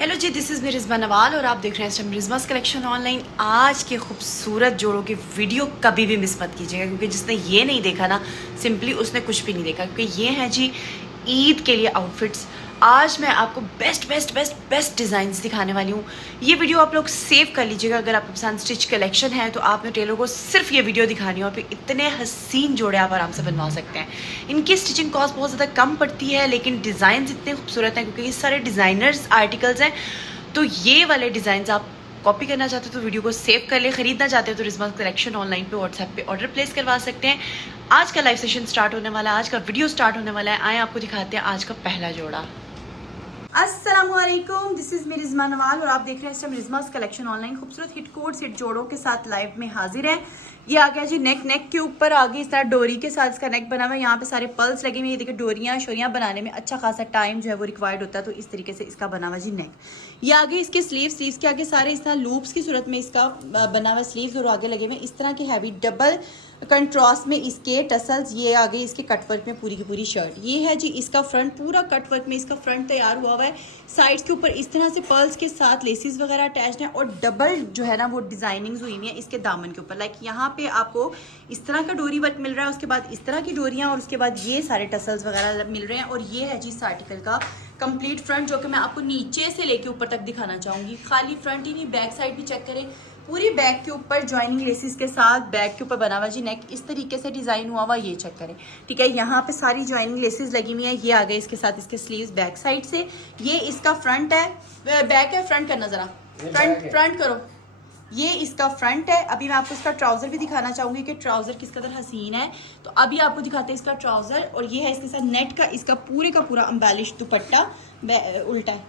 Hello जी, this is me Rizma Nawal और आप देख रहे हैं रिज़मास कलेक्शन ऑनलाइन। आज के खूबसूरत जोड़ों की वीडियो कभी भी मिस मत कीजिएगा, क्योंकि जिसने ये नहीं देखा ना, सिंपली उसने कुछ भी नहीं देखा। क्योंकि ये हैं जी ईद के लिए आउटफिट्स। आज मैं आपको best best best best designs दिखाने वाली हूँ। ये वीडियो आप लोग सेव कर लीजिएगा। अगर आपके पसंद स्टिच कलेक्शन है तो आपने टेलर को सिर्फ ये वीडियो दिखानी है और फिर इतने हसीन जोड़े आप आराम से बनवा सकते हैं। इनकी स्टिचिंग कॉस्ट बहुत ज़्यादा कम पड़ती है, लेकिन डिज़ाइन इतने खूबसूरत हैं क्योंकि ये सारे डिज़ाइनर्स आर्टिकल्स हैं। तो ये वाले डिज़ाइन आप कॉपी करना चाहते हो तो वीडियो को सेव कर ले। खरीदना चाहते हो तो रिज़मा कलेक्शन ऑनलाइन पे व्हाट्सएप पे ऑर्डर प्लेस करवा सकते हैं। आज का लाइव सेशन स्टार्ट होने वाला है, आज का वीडियो स्टार्ट होने वाला है। आए आपको दिखाते हैं आज का पहला जोड़ा। अस्सलामुअलैकुम, this is me Rizma Nawal और आप देख रहे हैं इस टाइम रिज़मास कलेक्शन ऑनलाइन। खूबसूरत हिट कोड सेट जोड़ों के साथ लाइव में हाजिर है। ये आ गया जी नेक के ऊपर आगे इस तरह डोरी के साथ इसका नेक बना हुआ है। यहाँ पे सारे पल्स लगे हुए हैं। ये देखिए डोरियाँ शोरियाँ बनाने में अच्छा खासा टाइम जो है वो रिक्वायर्ड होता है, तो इस तरीके से इसका बना हुआ जी नेक। ये आगे इसके स्लीव्स के आगे सारे इस तरह लूप्स की सूरत में इसका बना हुआ स्लीव्स और आगे लगे हुए इस तरह के हैवी डबल कंट्रास्ट में इसके टसल्स। ये आगे इसके कटवर्क में पूरी की पूरी शर्ट। ये है जी इसका फ्रंट, पूरा कटवर्क में इसका फ्रंट तैयार हुआ हुआ है। साइड्स के ऊपर इस तरह से पर्ल्स के साथ लेसिस वगैरह अटैच्ड हैं और डबल जो है ना वो डिजाइनिंग्स हुई हुई है इसके दामन के ऊपर। लाइक यहाँ पे आपको इस तरह का डोरी वर्क मिल रहा है, उसके बाद इस तरह की डोरियाँ और उसके बाद ये सारे टसल्स वगैरह मिल रहे हैं। और ये है जी इस आर्टिकल का कंप्लीट फ्रंट, जो कि मैं आपको नीचे से लेके ऊपर तक दिखाना चाहूँगी। खाली फ्रंट ही नहीं, बैक साइड भी चेक करें। पूरी बैक के ऊपर जॉइनिंग लेसिस के साथ बैक के ऊपर बना हुआ जी नेक इस तरीके से डिजाइन हुआ हुआ, ये चेक करें। ठीक है, यहाँ पे सारी जॉइनिंग लेसिस लगी हुई है। ये आ गए इसके साथ इसके स्लीव्स बैक साइड से। ये इसका फ्रंट है, बैक है, फ्रंट करना जरा, फ्रंट करो। ये इसका फ्रंट है। अभी मैं आपको इसका ट्राउजर भी दिखाना चाहूंगी कि ट्राउजर किस कदर हसीन है। तो अभी आपको दिखाते हैं इसका ट्राउजर। और ये है इसके साथ नेट का इसका पूरे का पूरा अम्बेलिश दुपट्टा। उल्टा है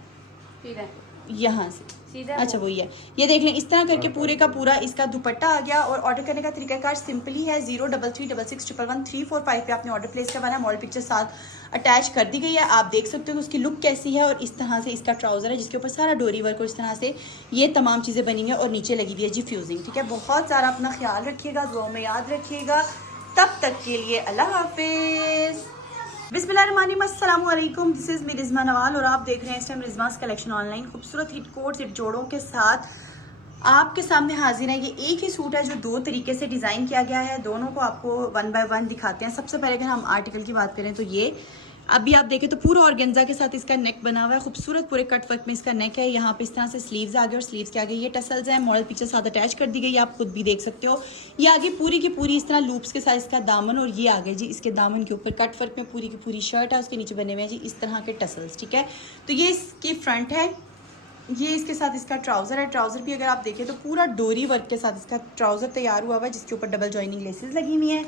यहाँ से, अच्छा वही है। ये देख लें, इस तरह करके पूरे का पूरा इसका दुपट्टा आ गया। और ऑर्डर करने का तरीकाकार सिंपली है। 03366113455 पे आपने ऑर्डर प्लेस करवाना है। मॉडल पिक्चर साथ अटैच कर दी गई है, आप देख सकते हो उसकी लुक कैसी है। और इस तरह से इसका ट्राउजर है जिसके ऊपर सारा डोरी वर्क और इस तरह से ये तमाम चीज़ें बनी हुई है और नीचे लगी हुई है जी फ्यूजिंग। ठीक है, बहुत सारा अपना ख्याल रखिएगा, दुआ में याद रखिएगा। तब तक के लिए अल्लाह हाफिज़। बिस्मिल्लाहिर्रहमानिर्रहीम, this is me Rizma Nawal और आप देख रहे हैं इस टाइम रिज़मास कलेक्शन ऑनलाइन। खूबसूरत हिट कोट सेट जोड़ों के साथ आपके सामने हाजिर है। ये एक ही सूट है जो दो तरीके से डिज़ाइन किया गया है। दोनों को आपको वन बाय वन दिखाते हैं। सबसे पहले अगर हम आर्टिकल की बात करें तो ये अभी आप देखें तो पूरा ऑर्गेन्जा के साथ इसका नेक बना हुआ है। खूबसूरत पूरे कट वर्क में इसका नेक है। यहाँ पे इस तरह से स्लीव्स आगे और स्लीव्स के आगे ये टसल्स हैं। मॉडल पिक्चर साथ अटैच कर दी गई है, आप खुद भी देख सकते हो। ये आगे पूरी की पूरी इस तरह लूप्स के साथ इसका दामन और ये आगे जी इसके दामन के ऊपर कट वर्क में पूरी की पूरी शर्ट है, उसके नीचे बने हुए हैं जी इस तरह के टसल्स। ठीक है, तो ये इसकी फ्रंट है। ये इसके साथ इसका ट्राउज़र है। ट्राउज़र भी अगर आप देखें तो पूरा डोरी वर्क के साथ इसका ट्राउज़र तैयार हुआ हुआ है जिसके ऊपर डबल जॉइनिंग लेसेस लगी हुई हैं।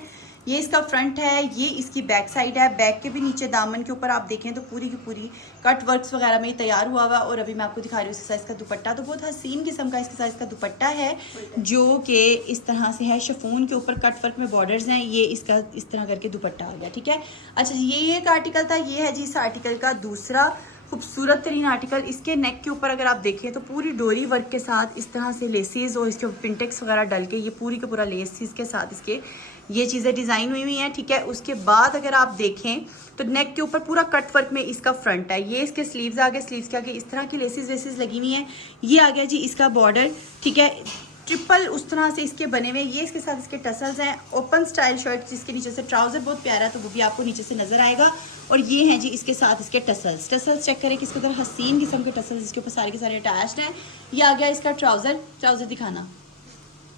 ये इसका फ्रंट है, ये इसकी बैक साइड है। बैक के भी नीचे दामन के ऊपर आप देखें तो पूरी की पूरी कट वर्क्स वगैरह में तैयार हुआ हुआ। और अभी मैं आपको दिखा रही हूँ इसके साथ इसका दुपट्टा, तो बहुत हसीन किस्म का इसके साथ इसका दुपट्टा है जो कि इस तरह से है। शिफॉन के ऊपर कट वर्क में बॉर्डर्स हैं। ये इसका इस तरह करके दुपट्टा आ गया। ठीक है, अच्छा ये एक आर्टिकल था। ये है जी इस आर्टिकल का दूसरा खूबसूरत तरीन आर्टिकल। इसके नेक के ऊपर अगर आप देखें तो पूरी डोरी वर्क के साथ इस तरह से लेसिस और इसके पिंटेक्स वगैरह डल के ये पूरी का पूरा लेसिस के साथ इसके ये चीज़ें डिज़ाइन हुई हुई हैं। ठीक है, उसके बाद अगर आप देखें तो नेक के ऊपर पूरा कट वर्क में इसका फ्रंट है। ये इसके स्लीव्स आगे, स्लीव्स के आगे इस तरह की लेसिस वेसिस लगी हुई हैं। ये आ गया जी इसका बॉर्डर। ठीक है, ट्रिपल उस तरह से इसके बने हुए। ये इसके साथ इसके टसल्स हैं। ओपन स्टाइल शर्ट जिसके नीचे से ट्राउजर बहुत प्यारा है, तो वो भी आपको नीचे से नजर आएगा। और ये हैं जी इसके साथ इसके टसल्स चेक करें किस कदर हसीन किस्म के टसल्स इसके ऊपर सारे के सारे अटैच्ड हैं। ये आ गया इसका ट्राउजर दिखाना।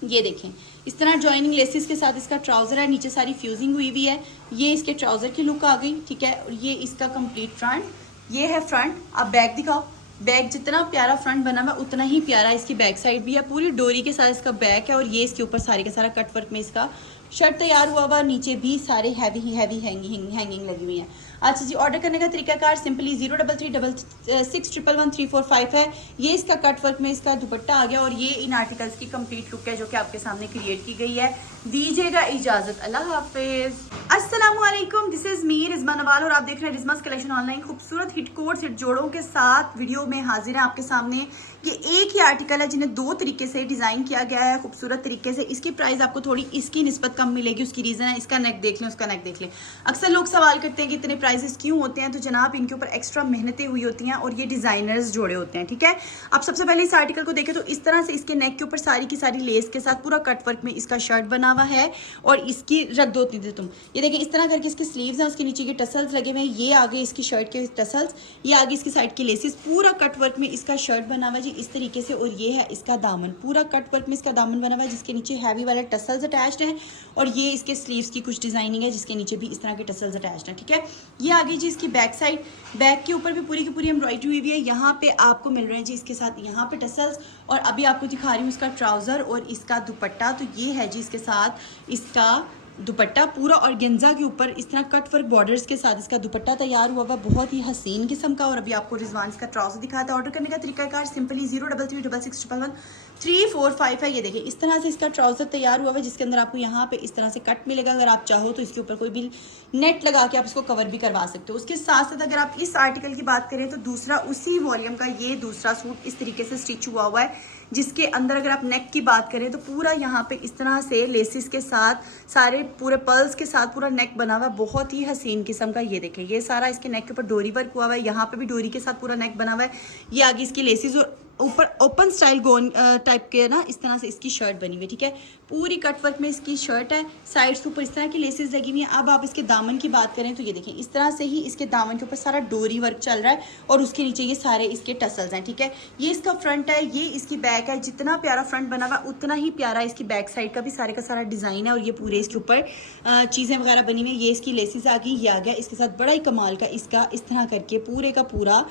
ये देखें इस तरह जॉइनिंग लेसिस के साथ इसका ट्राउजर है, नीचे सारी फ्यूजिंग हुई हुई है। ये इसके ट्राउजर की लुक आ गई। ठीक है, और ये इसका कंप्लीट फ्रंट। ये है फ्रंट। आप बैक दिखाओ। बैक जितना प्यारा फ्रंट बना हुआ उतना ही प्यारा इसकी बैक साइड भी है। पूरी डोरी के साथ इसका बैक है और ये इसके ऊपर सारे का सारा कट वर्क में इसका शर्ट तैयार हुआ हुआ। नीचे भी सारे हैवी हैंगिंग लगी हुई है। अच्छा जी, ऑर्डर करने का तरीकाकार सिंपली 03366113455 है। ये इसका कट वर्क में इसका दुपट्टा आ गया और ये इन आर्टिकल्स की कंप्लीट लुक है जो कि आपके सामने क्रिएट की गई है। दीजिएगा इजाजत, अल्लाह हाफिज। अस्सलामुअलैकुम, this is me Rizma Nawal और आप देख रहे हैं रिज़मास कलेक्शन ऑनलाइन। खूबसूरत हिट कोड सेट जोड़ों के साथ वीडियो में हाजिर है आपके सामने। ये एक ही आर्टिकल है जिन्हें दो तरीके से डिजाइन किया गया है खूबसूरत तरीके से। इसकी प्राइस आपको थोड़ी इसकी निस्बत कम मिलेगी, उसकी रीजन है इसका नेक देख लें, उसका नेक देख लें। अक्सर लोग सवाल करते हैं कि इतने प्राइजेस क्यों होते हैं, तो जनाब इनके ऊपर एक्स्ट्रा मेहनतें हुई होती हैं और ये डिज़ाइनर्स जोड़े होते हैं, ठीक है। अब सबसे पहले इस आर्टिकल को देखें तो इस तरह से इसके नेक के ऊपर सारी की सारी लेस के साथ पूरा कट वर्क में इसका शर्ट बना हुआ है। और इसकी रख दो थी तुम, ये देखें इस तरह करके इसके स्लीव्स हैं, उसके नीचे के टसल्स लगे हुए हैं, ये आगे इसकी शर्ट के टसल्स, ये आगे इसकी साइड की लेसेस, पूरा कट वर्क में इसका शर्ट बना हुआ है जी इस तरीके से। और ये है इसका दामन, पूरा कट वर्क में इसका दामन बना हुआ है जिसके नीचे हैवी वाले टसल्स अटैच्ड हैं। और ये इसके स्लीव्स की कुछ डिजाइनिंग है जिसके नीचे भी इस तरह के टसल्स अटैच्ड हैं, ठीक है। ये आगे जी इसकी बैक साइड, बैक के ऊपर भी पूरी की पूरी एम्ब्रॉयडरी हुई है। यहाँ पे आपको मिल रहे हैं जी इसके साथ यहाँ पे टसल्स। और अभी आपको दिखा रही हूँ इसका ट्राउजर और इसका दुपट्टा। तो ये है जी इसके साथ इसका दुपट्टा पूरा ऑर्गेन्जा के ऊपर इस तरह कट वर्क बॉर्डर्स के साथ इसका दुपट्टा तैयार हुआ बहुत ही हसीन किस्म का। और अभी आपको रिजवान इसका ट्राउजर दिखाता है। ऑर्डर करने का तरीकाकार सिंपली 03336111345 है। ये देखिए इस तरह से इसका ट्राउजर तैयार हुआ है जिसके अंदर आपको यहाँ पे इस तरह से कट मिलेगा। अगर आप चाहो तो इसके ऊपर कोई भी नेट लगा के आप इसको कवर भी करवा सकते हो। उसके साथ साथ अगर आप इस आर्टिकल की बात करें तो दूसरा उसी वॉल्यूम का ये दूसरा सूट इस तरीके से स्टिच हुआ है जिसके अंदर अगर आप नेक की बात करें तो पूरा यहाँ पे इस तरह से लेसिस के साथ सारे पूरे पर्ल्स के साथ पूरा नेक बना हुआ है, बहुत ही हसीन किस्म का। ये देखें ये सारा इसके नेक के ऊपर डोरी वर्क हुआ हुआ है, यहाँ पे भी डोरी के साथ पूरा नेक बना हुआ है। ये आगे इसकी लेसिस और ऊपर ओपन स्टाइल गोन टाइप के ना इस तरह से इसकी शर्ट बनी हुई है, ठीक है। पूरी कट वर्क में इसकी शर्ट है, साइड्स के ऊपर इस तरह की लेसेस लगी हुई हैं। अब आप इसके दामन की बात करें तो ये देखें इस तरह से ही इसके दामन के ऊपर सारा डोरी वर्क चल रहा है और उसके नीचे ये सारे इसके टसल्स हैं, ठीक है। ये इसका फ्रंट है, ये इसकी बैक है। जितना प्यारा फ्रंट बना हुआ उतना ही प्यारा इसकी बैक साइड का भी सारे का सारा डिज़ाइन है। और ये पूरे इसके ऊपर चीज़ें वगैरह बनी हुई हैं। ये इसकी लेसेस आ गई, ये आ गया इसके साथ बड़ा ही कमाल का इसका इस तरह करके पूरे का पूरा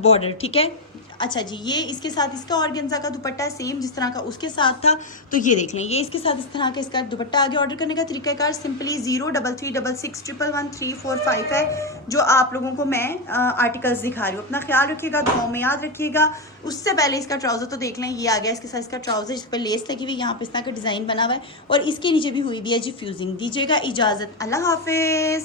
बॉर्डर, ठीक है। अच्छा जी, ये इसके साथ इसका ऑर्गेन्जा का दुपट्टा सेम जिस तरह का उसके साथ था। तो ये देख लें ये इसके साथ इस तरह का इसका दुपट्टा आगे। ऑर्डर करने का तरीकाकार सिंपली 03366111345 है जो आप लोगों को मैं आर्टिकल्स दिखा रही हूँ। अपना ख्याल रखिएगा, दुआओं में याद रखिएगा। उससे पहले इसका ट्राउजर तो देख लें, ये आ गया इसके साथ इसका ट्राउजर जिस पर लेस लगी हुई, यहाँ पे इस तरह का डिज़ाइन बना हुआ है और इसके नीचे भी हुई भी है जी फ्यूजिंग। दीजिएगा इजाज़त, अल्लाह हाफिज़।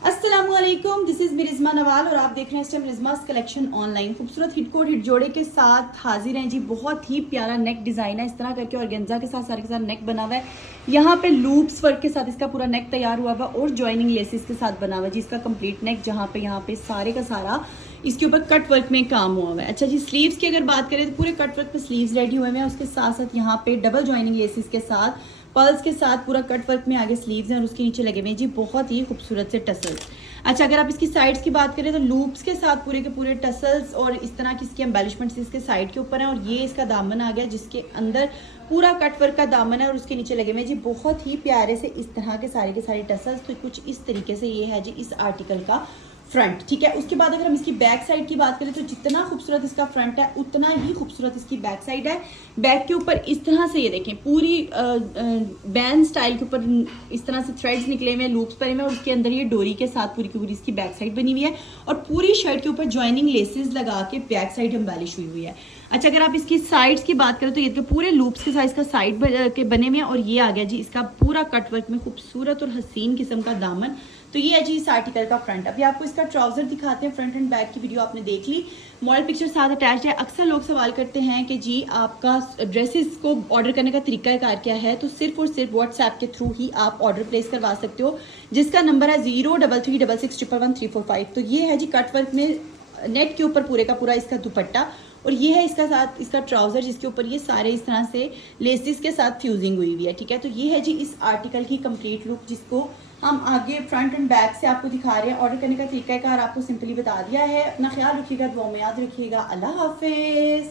अस्सलामुअलैकुम, दिस इज़ रिज़मा नवाल और आप देख रहे हैं इस टाइम रिज़मास कलेक्शन ऑनलाइन। खूबसूरत हिट कोट हिट जोड़े के साथ हाजिर हैं जी। बहुत ही प्यारा नेक डिज़ाइन है इस तरह करके ऑर्गेन्जा के साथ सारे के साथ नेक बना हुआ है। यहाँ पे लूप्स वर्क के साथ इसका पूरा नेक तैयार हुआ हुआ और जॉइनिंग लेसिस के साथ बना हुआ है जी इसका कंप्लीट नेक, जहाँ पे यहाँ पे सारे का सारा इसके ऊपर कट वर्क में काम हुआ हुआ है। अच्छा जी, स्लीव्स की अगर बात करें तो पूरे कट वर्क में स्लीव्स रेडी हुए हैं। उसके साथ साथ यहाँ पे डबल जॉइनिंग लेसिस के साथ पर्ल्स के साथ पूरा कट वर्क में आगे स्लीव्स हैं और उसके नीचे लगे हुए हैं जी बहुत ही खूबसूरत से टसल्स। अच्छा, अगर आप इसकी साइड्स की बात करें तो लूप्स के साथ पूरे के पूरे टसल्स और इस तरह की इसकी एम्बेलिशमेंट्स इसके साइड के ऊपर हैं। और ये इसका दामन आ गया जिसके अंदर पूरा कट वर्क का दामन है और उसके नीचे लगे हुए जी बहुत ही प्यारे से इस तरह के सारे टसल्स। तो कुछ इस तरीके से ये है जी इस आर्टिकल का फ्रंट, ठीक है। उसके बाद अगर हम इसकी बैक साइड की बात करें तो जितना खूबसूरत इसका फ्रंट है उतना ही खूबसूरत इसकी बैक साइड है। बैक के ऊपर इस तरह से ये देखें पूरी बैंड स्टाइल के ऊपर इस तरह से थ्रेड्स निकले हुए हैं, लूप्स परे में और उसके अंदर ये डोरी के साथ पूरी की पूरी इसकी बैक साइड बनी हुई है और पूरी शर्ट के ऊपर ज्वाइनिंग लेसेस लगा के बैक साइड एम्बेलिश हुई है। अच्छा, अगर आप इसकी साइड्स की बात करें तो ये पूरे लूप्स के साथ इसका साइड के बने हुए हैं और ये आ गया जी इसका पूरा कट वर्क में खूबसूरत और हसीन किस्म का दामन। तो ये है जी इस आर्टिकल का फ्रंट। अभी आपको इसका ट्राउजर दिखाते हैं। फ्रंट एंड बैक की वीडियो आपने देख ली, मॉडल पिक्चर साथ अटैच है। अक्सर लोग सवाल करते हैं कि जी आपका ड्रेसेस को ऑर्डर करने का तरीकाकार क्या है, तो सिर्फ और सिर्फ व्हाट्सएप के थ्रू ही आप ऑर्डर प्लेस करवा सकते हो जिसका नंबर है 03366111345। तो ये है जी कट वर्क में नेट के ऊपर पूरे का पूरा इसका दुपट्टा और ये है इसका साथ इसका ट्राउजर जिसके ऊपर ये सारे इस तरह से लेसिस के साथ फ्यूजिंग हुई हुई है, ठीक है। तो ये है जी इस आर्टिकल की कंप्लीट लुक जिसको हम आगे फ्रंट एंड बैक से आपको दिखा रहे हैं। ऑर्डर करने का तरीकाकार आपको सिंपली बता दिया है। अपना ख्याल रखिएगा, दुआ में याद रखिएगा। अल्लाह हाफिज़।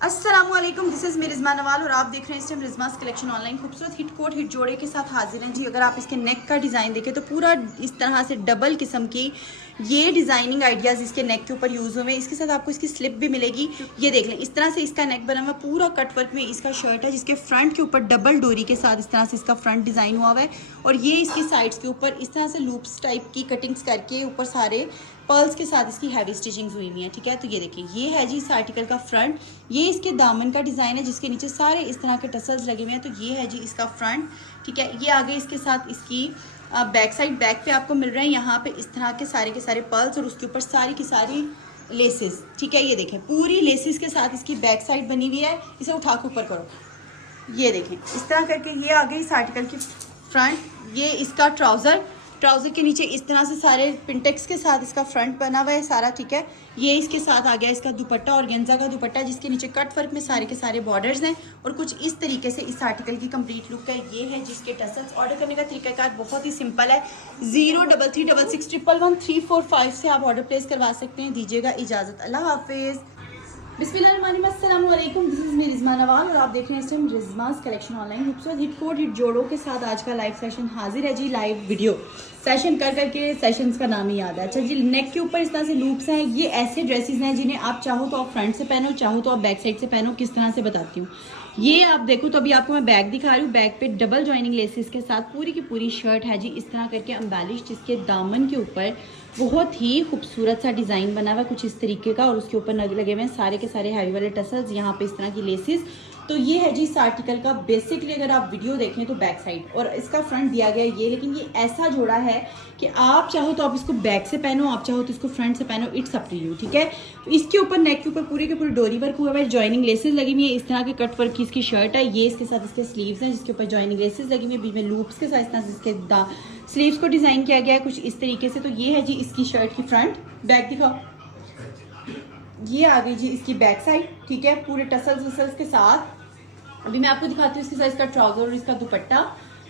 अस्सलामुअलैकुम, दिस इज़ रिज़मा नवाल और आप देख रहे हैं इस टाइम रिज़मास कलेक्शन ऑनलाइन। खूबसूरत हिट कोट हिट जोड़े के साथ हाजिर हैं जी। अगर आप इसके नेक का डिज़ाइन देखें तो पूरा इस तरह से डबल किस्म की ये डिज़ाइनिंग आइडियाज़ इसके नेक के ऊपर यूज़ हुए हैं। इसके साथ आपको इसकी स्लिप भी मिलेगी। ये देख लें इस तरह से इसका नेक बना हुआ पूरा कट वर्क में इसका शर्ट है जिसके फ्रंट के ऊपर डबल डोरी के साथ इस तरह से इसका फ्रंट डिज़ाइन हुआ हुआ है और ये इसकी साइड्स के ऊपर इस तरह से लूप्स टाइप की कटिंग्स करके ऊपर सारे पर्ल्स के साथ इसकी हैवी स्टिचिंग्स हुई हुई हैं, ठीक है। तो ये देखिए ये है जी इस आर्टिकल का फ्रंट। ये इसके दामन का डिज़ाइन है जिसके नीचे सारे इस तरह के टसल्स लगे हुए हैं। तो ये है जी इसका फ्रंट, ठीक है। ये आगे इसके साथ इसकी बैक साइड, बैक पे आपको मिल रहे हैं यहाँ पे इस तरह के सारे पर्ल्स और उसके ऊपर सारी की सारी लेसेस, ठीक है। ये देखें पूरी लेसेस के साथ इसकी बैक साइड बनी हुई है। इसे उठा के ऊपर करो, ये देखें इस तरह करके ये आ गई इस आर्टिकल की फ्रंट। ये इसका ट्राउज़र, ट्राउज़र के नीचे इस तरह से सारे पिंटेक्स के साथ इसका फ्रंट बना हुआ है सारा, ठीक है। ये इसके साथ आ गया इसका दुपट्टा, और गेंजा का दुपट्टा जिसके नीचे कट वर्क में सारे के सारे बॉर्डर्स हैं, और कुछ इस तरीके से इस आर्टिकल की कंप्लीट लुक है। ये है जिसके टसल्स। ऑर्डर करने का तरीकाकार बहुत ही सिंपल है, 03366111345 से आप ऑर्डर प्लेस करवा सकते हैं। दीजिएगा इजाज़त, अल्लाह हाफिज़। बिस्मिल्लाहिर्रहमानिर्रहीम, this is me Rizma Nawal और आप देख रहे हैं इस टाइम रिज़मास कलेक्शन ऑनलाइन। खूबसूरत हिट कोट हिट जोड़ों के साथ आज का लाइव सेशन हाजिर है जी। लाइव वीडियो सेशन कर करके सेशंस का नाम ही याद है। अच्छा जी, नेक के ऊपर इस तरह से लूप्स हैं। ये ऐसे ड्रेसेस हैं जिन्हें आप चाहो तो आप फ्रंट से पहनो, चाहो तो आप बैक साइड से पहनो। किस तरह से बताती हूँ, ये आप देखो तो अभी आपको मैं बैग दिखा रही हूँ। बैग पे डबल जॉइनिंग लेसेस के साथ पूरी की पूरी शर्ट है जी, इस तरह करके एम्बेलिश, जिसके दामन के ऊपर बहुत ही खूबसूरत सा डिज़ाइन बना हुआ है कुछ इस तरीके का, और उसके ऊपर लगे हुए हैं सारे के सारे हैवी वाले टसल्स, यहाँ पे इस तरह की लेसेस। तो ये है जी इस आर्टिकल का बेसिकली अगर आप वीडियो देखें तो बैक साइड, और इसका फ्रंट दिया गया ये, लेकिन ये ऐसा जोड़ा है कि आप चाहो तो आप इसको बैक से पहनो, आप चाहो तो इसको फ्रंट से पहनो, इट्स अप टू यू, ठीक है। तो इसके ऊपर नेक के ऊपर पूरे के पूरे डोरी वर्क हुआ है, जॉइनिंग लेसेस लगी हुई है, इस तरह के कट वर्क की इसकी शर्ट है। ये इसके साथ इसके स्लीव्स हैं जिसके ऊपर जॉइनिंग लेसेस लगी हुई है, बीच में लूप्स के साथ इस तरह से इसके स्लीव्स को डिज़ाइन किया गया है कुछ इस तरीके से। तो ये है जी इसकी शर्ट की फ्रंट। बैक दिखाओ, ये आ गई जी इसकी बैक साइड, ठीक है, पूरे टसल्स वसल्स के साथ। अभी मैं आपको दिखाती हूँ इसके साथ इसका ट्राउजर और इसका दुपट्टा।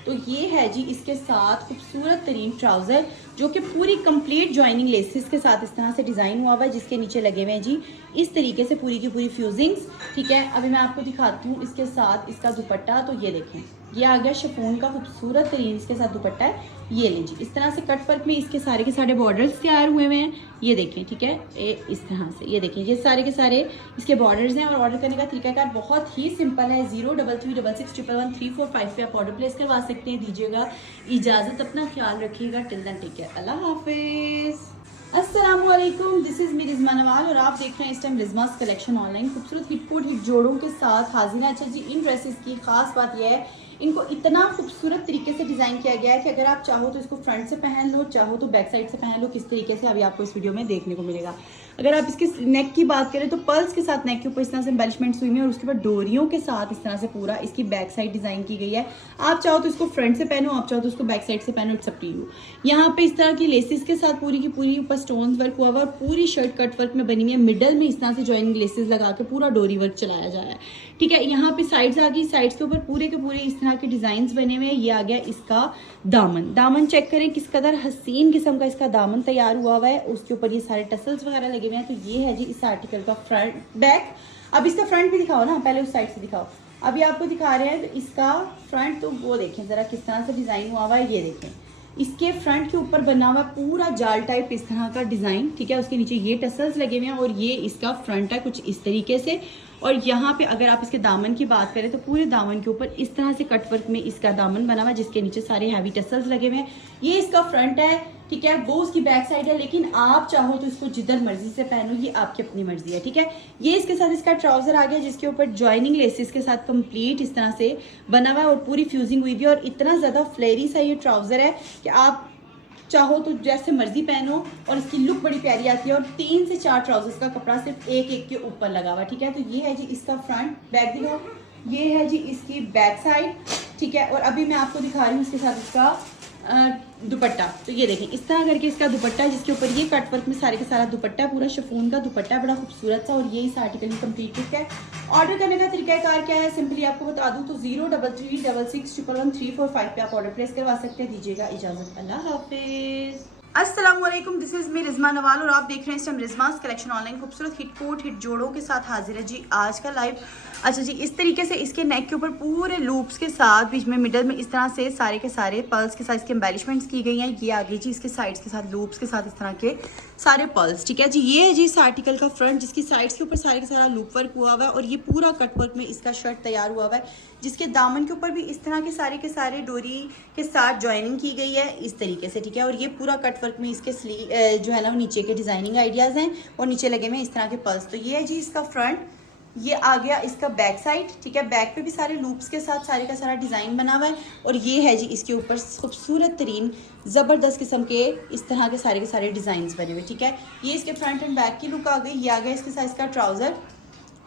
तो ये है जी इसके साथ खूबसूरत तरीन ट्राउजर जो कि पूरी कंप्लीट जॉइनिंग लेसेस के साथ इस तरह से डिज़ाइन हुआ हुआ है, जिसके नीचे लगे हुए हैं जी इस तरीके से पूरी की पूरी फ्यूजिंग्स, ठीक है। अभी मैं आपको दिखाती हूँ इसके साथ इसका दुपट्टा। तो ये देखें, ये आ गया शिफॉन का खूबसूरत तरीन इसके साथ दुपट्टा है। ये लें जी, इस तरह से कट वर्क में इसके सारे के सारे बॉर्डर्स तैयार हुए हुए हैं, ये देखें, ठीक है। इस तरह से ये देखें, ये सारे के सारे इसके बॉर्डर्स हैं। और ऑर्डर करने का तरीकाकार बहुत ही सिंपल है, 03366113445 पे आप ऑर्डर प्लेस करवा सकते हैं। दीजिएगा इजाज़त, अपना ख्याल रखिएगा। टिल देन टेक केयर, अल्लाह हाफिज़। अस्सलाम वालेकुम, this is me Rizma Nawal और आप देख रहे हैं इस टाइम रिज़मास कलेक्शन ऑनलाइन। खूबसूरत हिट कोट हिट जोड़ों के साथ हाजिर है। अच्छा जी, इन ड्रेसेस की खास बात यह है, इनको इतना खूबसूरत तरीके से डिज़ाइन किया गया है कि अगर आप चाहो तो इसको फ्रंट से पहन लो, चाहो तो बैक साइड से पहन लो। किस तरीके से अभी आपको इस वीडियो में देखने को मिलेगा। अगर आप इसके नेक की बात करें तो पर्ल्स के साथ नेक के ऊपर इस तरह से एम्बेलिशमेंट्स हुई है, और उसके बाद डोरियों के साथ इस तरह से पूरा इसकी बैक साइड डिज़ाइन की गई है। आप चाहो तो इसको फ्रंट से पहनो, आप चाहो तो इसको बैक साइड से पहनो, इट्स अप टू यू। यहाँ पे इस तरह की लेसेस के साथ पूरी की पूरी ऊपर स्टोन्स वर्क हुआ हुआ और पूरी शर्ट कट वर्क में बनी हुई है। मिडल में इस तरह से जॉइनिंग लेसेस लगा के पूरा डोरी वर्क चलाया जा रहा है, ठीक है। यहाँ पे साइड्स आ गई, साइड्स के ऊपर पूरे के पूरे इस तरह के डिजाइन बने हुए हैं। ये आ गया इसका दामन। दामन चेक करें किस कदर हसीन किस्म का इसका दामन तैयार हुआ हुआ है, उसके ऊपर ये सारे टसल्स वगैरह लगे हुए हैं। तो ये है जी इस आर्टिकल का फ्रंट बैक। अब इसका फ्रंट भी दिखाओ ना, पहले उस साइड से दिखाओ। अभी आपको दिखा रहे हैं तो इसका फ्रंट, तो वो देखें जरा किस तरह से डिजाइन हुआ हुआ है। ये देखें, इसके फ्रंट के ऊपर बना हुआ पूरा जाल टाइप इस तरह का डिजाइन, ठीक है। उसके नीचे ये टसल्स लगे हुए हैं और ये इसका फ्रंट है कुछ इस तरीके से। और यहाँ पे अगर आप इसके दामन की बात करें तो पूरे दामन के ऊपर इस तरह से कट वर्क में इसका दामन बना हुआ है, जिसके नीचे सारे हैवी टसल्स लगे हुए हैं। ये इसका फ्रंट है, ठीक है, वो उसकी बैक साइड है। लेकिन आप चाहो तो इसको जिधर मर्जी से पहनो, ये आपकी अपनी मर्जी है, ठीक है। ये इसके साथ इसका ट्राउजर आ गया जिसके ऊपर जॉइनिंग लेसेस के साथ कंप्लीट इस तरह से बना हुआ है और पूरी फ्यूजिंग हुई हुई है। और इतना ज़्यादा फ्लेरी सा ये ट्राउजर है कि आप चाहो तो जैसे मर्जी पहनो, और इसकी लुक बड़ी प्यारी आती है। और 3 से 4 ट्राउजर्स का कपड़ा सिर्फ एक एक के ऊपर लगा हुआ, ठीक है। तो ये है जी इसका फ्रंट। बैक दिखाओ, ये है जी इसकी बैक साइड, ठीक है। और अभी मैं आपको दिखा रही हूँ इसके साथ इसका दुपट्टा। तो ये देखें इस तरह करके इसका दुपट्टा है, जिसके ऊपर ये कट वर्क में सारे का सारा दुपट्टा है, पूरा शिफॉन का दुपट्टा है, बड़ा खूबसूरत सा। और ये इस आर्टिकल की कंप्लीट लुक है। ऑर्डर करने का तरीकाकार क्या है, सिंपली आपको बता दूं तो 03366111345 पे आप ऑर्डर प्लेस करवा सकते हैं। दीजिएगा इजाजत, अल्लाह हाफिज। अस्सलाम वालेकुम, this is me Rizma Nawal और आप देख रहे हैं इस टाइम रिज़मास कलेक्शन ऑनलाइन। खूबसूरत हिट कोट हिट जोड़ों के साथ हाजिर है जी आज का लाइव। अच्छा जी, इस तरीके से इसके नेक के ऊपर पूरे लूप्स के साथ बीच में मिडल में इस तरह से सारे के सारे पर्ल्स के साथ इसके एम्बेलिशमेंट्स की गई हैं। ये आ गई जी इसके साइड्स के साथ लूप्स के साथ इस तरह के सारे पर्ल्स, ठीक है जी। ये है जी इस आर्टिकल का फ्रंट, जिसकी साइड्स के ऊपर सारे का सारा लूप वर्क हुआ हुआ है और ये पूरा कट वर्क में इसका शर्ट तैयार हुआ हुआ है, जिसके दामन के ऊपर भी इस तरह के सारे डोरी के साथ जॉइनिंग की गई है इस तरीके से, ठीक है। और ये पूरा कट वर्क में इसके जो है ना नीचे के डिजाइनिंग आइडियाज हैं और नीचे लगे हुए इस तरह के पर्ल्स। तो ये है जी इसका फ्रंट। ये आ गया इसका बैक साइड, ठीक है। बैक पे भी सारे लूप्स के साथ सारे का सारा डिज़ाइन बना हुआ है। और ये है जी इसके ऊपर खूबसूरत तरीन ज़बरदस्त किस्म के इस तरह के सारे डिज़ाइंस बने हुए, ठीक है। ये इसके फ्रंट एंड बैक की लुक आ गई। ये आ गया इसके साथ इसका ट्राउज़र,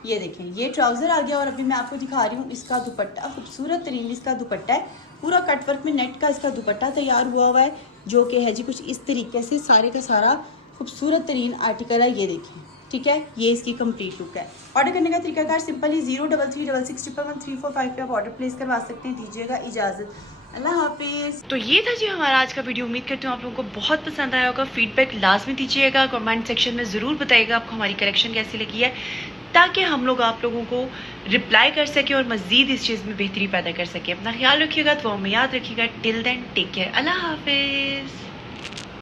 ये देखें ये ट्राउज़र आ गया। और अभी मैं आपको दिखा रही हूँ इसका दुपट्टा, खूबसूरत तरीन इसका दुपट्टा है, पूरा कटवर्क में नेट का इसका दुपट्टा तैयार हुआ है, जो कि है जी कुछ इस तरीके से सारे का सारा खूबसूरत तरीन आर्टिकल है। ये देखें, ठीक है, ये इसकी कंप्लीट लुक है। ऑर्डर करने का तरीकाकार सिंपल ही 0336611345 पे आप ऑर्डर प्लेस करवा सकते हैं। दीजिएगा इजाज़त, अल्लाह हाफिज़। तो ये था जी हमारा आज का वीडियो। उम्मीद करती हूँ आप लोगों को बहुत पसंद आया होगा। फीडबैक लाजमी दीजिएगा, कमेंट सेक्शन में ज़रूर बताइएगा आपको हमारी कलेक्शन कैसी लगी है, ताकि हम लोग आप लोगों को रिप्लाई कर सकें और मज़ीद इस चीज़ में बेहतरी पैदा कर सकें। अपना ख्याल रखिएगा, तो हमें याद रखिएगा। टिल देन टेक केयर, अल्लाह हाफिज़।